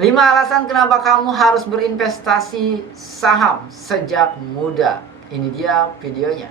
5 alasan kenapa kamu harus berinvestasi saham sejak muda. Ini dia videonya.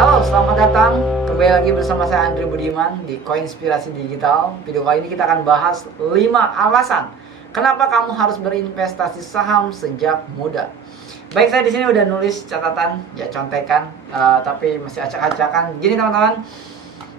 Halo, selamat datang. Kembali lagi bersama saya Andri Budiman di Koinspirasi Digital. Video kali ini kita akan bahas 5 alasan kenapa kamu harus berinvestasi saham sejak muda. Baik, saya di sini udah nulis catatan, ya contekan, tapi masih acak-acakan. Gini teman-teman,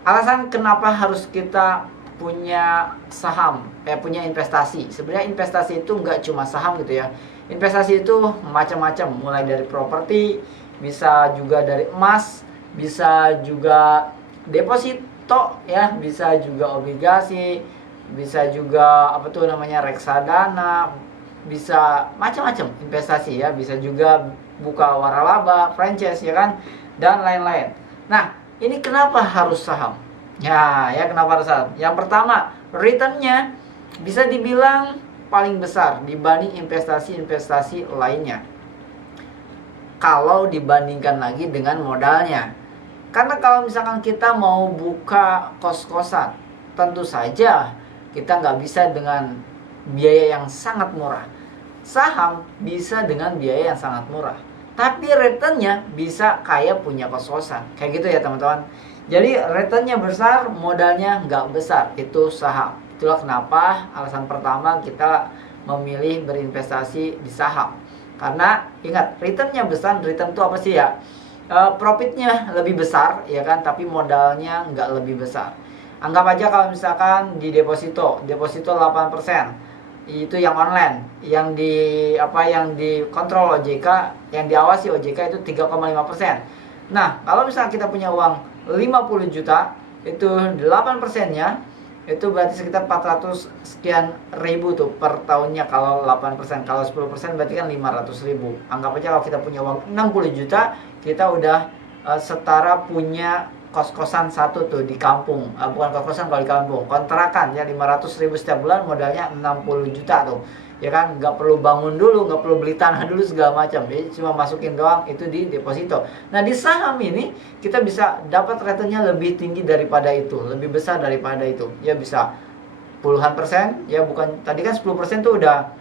alasan kenapa harus kita punya saham, punya investasi. Sebenarnya investasi itu nggak cuma saham gitu ya. Investasi itu macam-macam, mulai dari properti, bisa juga dari emas, bisa juga deposito ya, bisa juga obligasi, bisa juga reksadana, bisa macam-macam investasi ya, bisa juga buka waralaba, franchise ya kan, dan lain-lain. Nah, ini kenapa harus saham? Ya kenapa harus saham? Yang pertama, returnnya bisa dibilang paling besar dibanding investasi-investasi lainnya. Kalau dibandingkan lagi dengan modalnya. Karena kalau misalkan kita mau buka kos-kosan, tentu saja kita nggak bisa dengan biaya yang sangat murah. Saham bisa dengan biaya yang sangat murah, tapi returnnya bisa kayak punya kos-kosan. Kayak gitu ya teman-teman. Jadi returnnya besar, modalnya nggak besar. Itu saham. Itulah kenapa alasan pertama kita memilih berinvestasi di saham. Karena ingat, returnnya besar. Return itu apa sih ya? Profitnya lebih besar ya kan, tapi modalnya nggak lebih besar. Anggap aja kalau misalkan di deposito 8%. Itu yang online, yang dikontrol OJK, yang diawasi OJK itu 3,5%. Nah, kalau misalnya kita punya uang 50 juta, itu 8%-nya itu berarti sekitar 400 sekian ribu tuh per tahunnya kalau 8%. Kalau 10% berarti kan 500 ribu. Anggap aja kalau kita punya uang 60 juta, kita udah setara punya kos-kosan satu tuh di kampung, bukan kos-kosan kalau di kampung, kontrakan ya 500 ribu setiap bulan, modalnya 60 juta tuh ya kan. Nggak perlu bangun dulu, nggak perlu beli tanah dulu segala macam, jadi cuma masukin doang itu di deposito. Nah, di saham ini kita bisa dapat returnnya lebih tinggi daripada itu, lebih besar daripada itu ya, bisa puluhan persen ya. Bukan tadi kan 10% tuh udah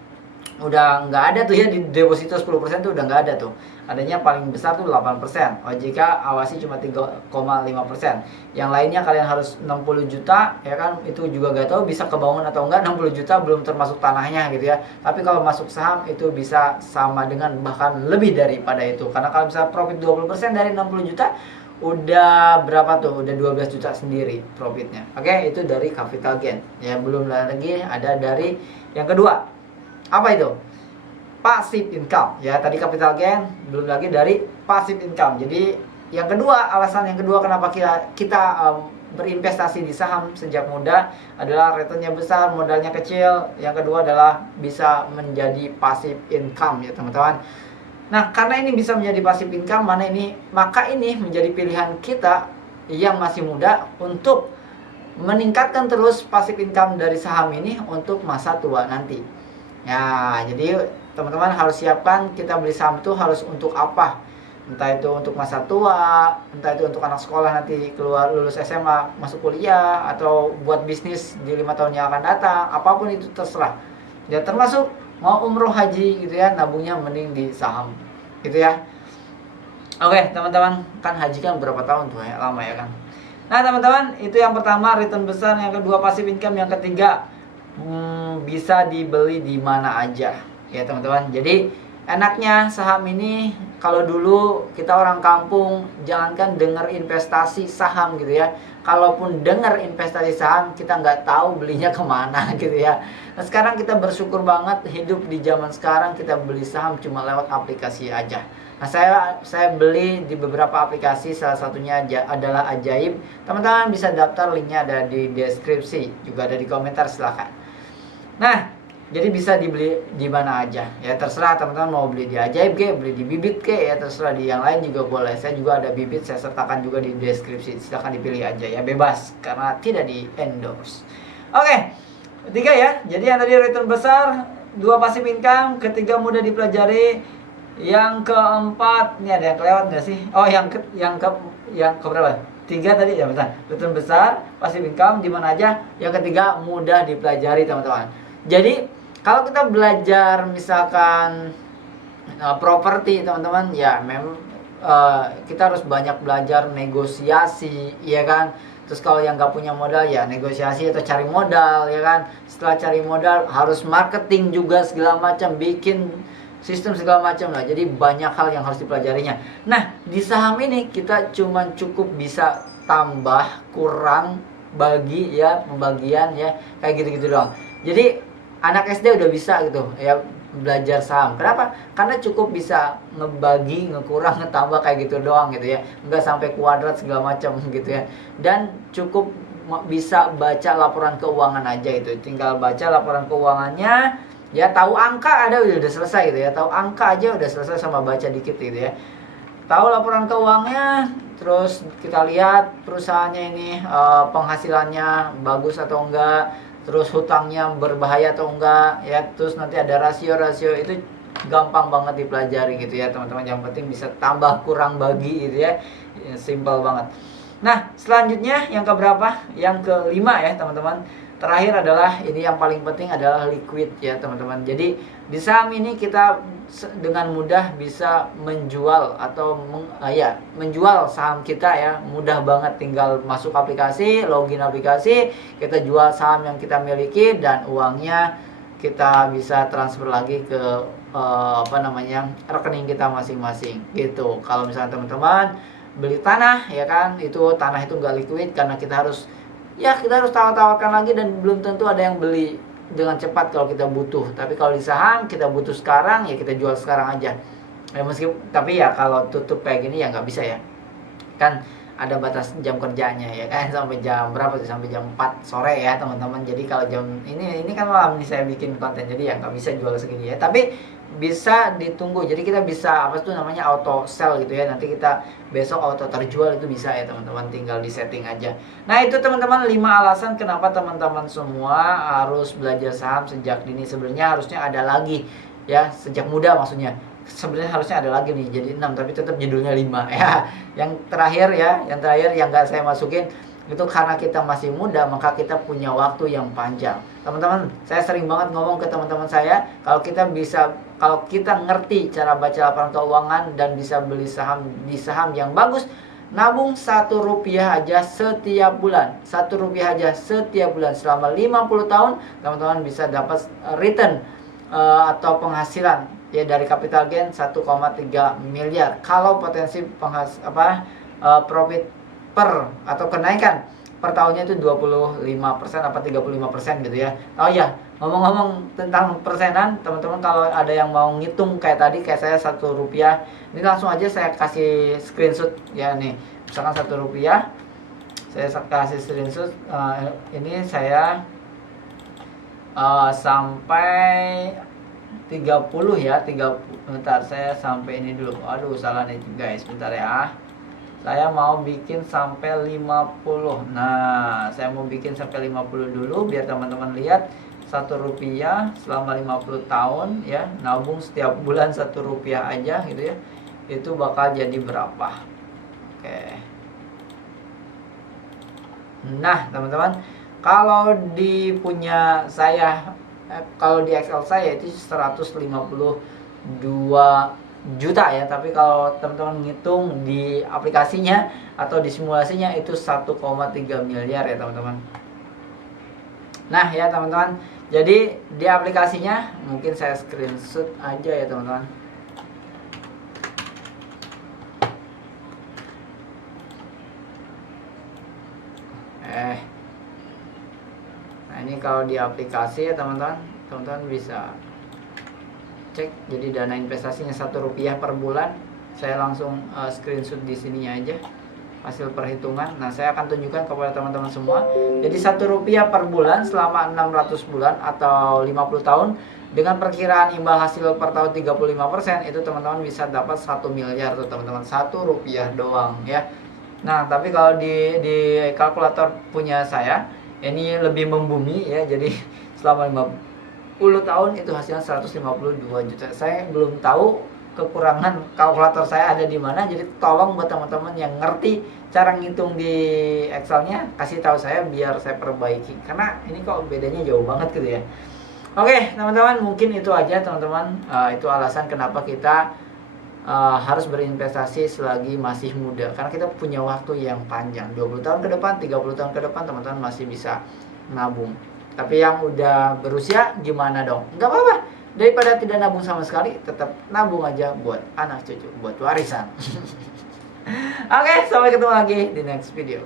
nggak ada tuh ya, di deposito 10% tuh udah nggak ada tuh. Adanya paling besar tuh 8%. OJK awasi cuma 3,5%. Yang lainnya kalian harus 60 juta ya kan, itu juga gak tahu bisa kebangun atau enggak. 60 juta belum termasuk tanahnya gitu ya. Tapi kalau masuk saham itu bisa sama dengan bahkan lebih daripada itu. Karena kalau misalnya profit 20% dari 60 juta udah berapa tuh? Udah 12 juta sendiri profitnya. Oke, itu dari capital gain. Ya, belum lagi ada dari yang kedua. Apa itu? Passive income ya. Tadi capital gain, belum lagi dari passive income. Jadi yang kedua, alasan yang kedua kenapa kita berinvestasi di saham sejak muda adalah returnnya besar, modalnya kecil. Yang kedua adalah bisa menjadi passive income ya teman-teman. Nah, karena ini bisa menjadi passive income, maka ini menjadi pilihan kita yang masih muda untuk meningkatkan terus passive income dari saham ini untuk masa tua nanti. Ya, jadi teman-teman harus siapkan kita beli saham itu harus untuk apa. Entah itu untuk masa tua, entah itu untuk anak sekolah nanti keluar lulus SMA masuk kuliah, atau buat bisnis di 5 tahun yang akan datang. Apapun itu terserah ya, termasuk mau umroh haji gitu ya, nabungnya mending di saham gitu ya. Oke teman-teman, kan haji kan berapa tahun tuh ya, lama ya kan. Nah teman-teman, itu yang pertama, return besar. Yang kedua, passive income. Yang ketiga, bisa dibeli di mana aja ya teman-teman. Jadi enaknya saham ini, kalau dulu kita orang kampung jangankan dengar investasi saham gitu ya, kalaupun dengar investasi saham kita nggak tahu belinya kemana gitu ya. Nah, sekarang kita bersyukur banget hidup di zaman sekarang, kita beli saham cuma lewat aplikasi aja. Nah, saya beli di beberapa aplikasi, salah satunya adalah Ajaib. Teman-teman bisa daftar, linknya ada di deskripsi, juga ada di komentar, silahkan. Nah, jadi bisa dibeli di mana aja ya, terserah teman-teman mau beli di Ajaib ke, beli di Bibit ke ya, terserah. Di yang lain juga boleh. Saya juga ada Bibit, saya sertakan juga di deskripsi, silahkan dipilih aja ya, bebas karena tidak di endorse. Oke, ketiga ya, jadi yang tadi return besar, dua passive income, ketiga mudah dipelajari, yang keempat ini ada yang kelewat nggak sih? Oh, yang ke berapa? tiga tadi ya betul. Return besar, passive income di mana aja. Yang ketiga mudah dipelajari teman-teman. Jadi kalau kita belajar misalkan properti teman-teman, ya memang kita harus banyak belajar negosiasi, ya kan. Terus kalau yang nggak punya modal ya negosiasi atau cari modal, ya kan. Setelah cari modal harus marketing juga segala macam, bikin sistem segala macam lah. Jadi banyak hal yang harus dipelajarinya. Nah di saham ini kita cuman cukup bisa tambah, kurang, bagi ya, pembagian ya, kayak gitu-gitu doang. Jadi anak SD udah bisa gitu ya belajar saham. Kenapa? Karena cukup bisa ngebagi, ngekurang, ngetambah kayak gitu doang gitu ya. Nggak sampai kuadrat segala macam gitu ya. Dan cukup bisa baca laporan keuangan aja itu. Tinggal baca laporan keuangannya, ya tahu angka ada udah selesai gitu ya. Tahu angka aja udah selesai sama baca dikit gitu ya. Tahu laporan keuangannya, terus kita lihat perusahaannya ini penghasilannya bagus atau enggak, terus hutangnya berbahaya atau enggak ya, terus nanti ada rasio-rasio, itu gampang banget dipelajari gitu ya teman-teman. Yang penting bisa tambah, kurang, bagi gitu ya, simple banget. Nah selanjutnya yang keberapa? Yang kelima ya teman-teman. Terakhir adalah ini yang paling penting adalah liquid ya teman-teman. Jadi di saham ini kita dengan mudah bisa menjual atau menjual saham kita ya, mudah banget. Tinggal masuk aplikasi, login aplikasi, kita jual saham yang kita miliki dan uangnya kita bisa transfer lagi ke rekening kita masing-masing gitu. Kalau misalnya teman-teman beli tanah ya kan, itu tanah itu nggak liquid karena kita harus tawar-tawarkan lagi dan belum tentu ada yang beli dengan cepat kalau kita butuh. Tapi kalau di saham kita butuh sekarang ya kita jual sekarang aja. Ya tapi ya kalau tutup kayak gini ya nggak bisa ya. Kan ada batas jam kerjanya ya kan, sampai jam berapa sih? Sampai jam 4 sore ya teman-teman. Jadi kalau jam ini kan malam nih saya bikin konten, jadi ya nggak bisa jual segini ya. Tapi bisa ditunggu, jadi kita bisa namanya auto sell gitu ya. Nanti kita besok auto terjual, itu bisa ya teman-teman, tinggal di setting aja. Nah itu teman-teman 5 alasan kenapa teman-teman semua harus belajar saham sejak dini. Sebenarnya harusnya ada lagi ya, sejak muda maksudnya. Sebenarnya harusnya ada lagi nih jadi 6, tapi tetap judulnya 5 ya. Yang terakhir yang nggak saya masukin itu karena kita masih muda, maka kita punya waktu yang panjang. Teman-teman, saya sering banget ngomong ke teman-teman saya, kalau kita ngerti cara baca laporan keuangan dan bisa beli saham di saham yang bagus, nabung 1 rupiah aja setiap bulan. 1 rupiah aja setiap bulan selama 50 tahun, teman-teman bisa dapat return atau penghasilan ya dari capital gain 1,3 miliar. Kalau potensi profit per atau kenaikan per tahunnya itu 25% apa 35% gitu ya. Oh ya, ngomong-ngomong tentang persenan, teman-teman kalau ada yang mau ngitung kayak tadi, kayak saya 1 rupiah, ini langsung aja saya kasih screenshot ya nih. Misalkan 1 rupiah, saya kasih screenshot, ini saya sampai 30 ya, 30. Bentar, saya sampai ini dulu. Aduh, salah nih guys, bentar ya. Saya mau bikin sampai 50. Nah, saya mau bikin sampai 50 dulu biar teman-teman lihat 1 rupiah selama 50 tahun ya, nabung setiap bulan 1 rupiah aja gitu ya. Itu bakal jadi berapa? Oke. Nah, teman-teman, kalau di punya saya, kalau di Excel saya itu 152 juta ya, tapi kalau teman-teman ngitung di aplikasinya atau di simulasinya itu 1,3 miliar ya teman-teman. Nah ya teman-teman, jadi di aplikasinya mungkin saya screenshot aja ya teman-teman. Nah ini kalau di aplikasi ya teman-teman bisa cek. Jadi dana investasinya 1 rupiah per bulan. Saya langsung screenshot di sininya aja hasil perhitungan. Nah saya akan tunjukkan kepada teman-teman semua. Jadi 1 rupiah per bulan selama 600 bulan atau 50 tahun dengan perkiraan imbal hasil per tahun 35%, itu teman-teman bisa dapat 1 miliar tuh teman-teman, 1 rupiah doang ya. Nah tapi kalau di kalkulator punya saya ini lebih membumi ya. Jadi selama 10 tahun itu hasilnya 152 juta. Saya belum tahu kekurangan kalkulator saya ada di mana. Jadi tolong buat teman-teman yang ngerti cara ngitung di Excelnya, kasih tahu saya biar saya perbaiki, karena ini kok bedanya jauh banget gitu ya. Oke teman-teman, mungkin itu aja teman-teman. Itu alasan kenapa kita harus berinvestasi selagi masih muda, karena kita punya waktu yang panjang, 20 tahun ke depan, 30 tahun ke depan teman-teman masih bisa nabung. Tapi yang udah berusia gimana dong? Nggak apa-apa, daripada tidak nabung sama sekali, tetap nabung aja buat anak cucu, buat warisan. Oke, sampai ketemu lagi di next video.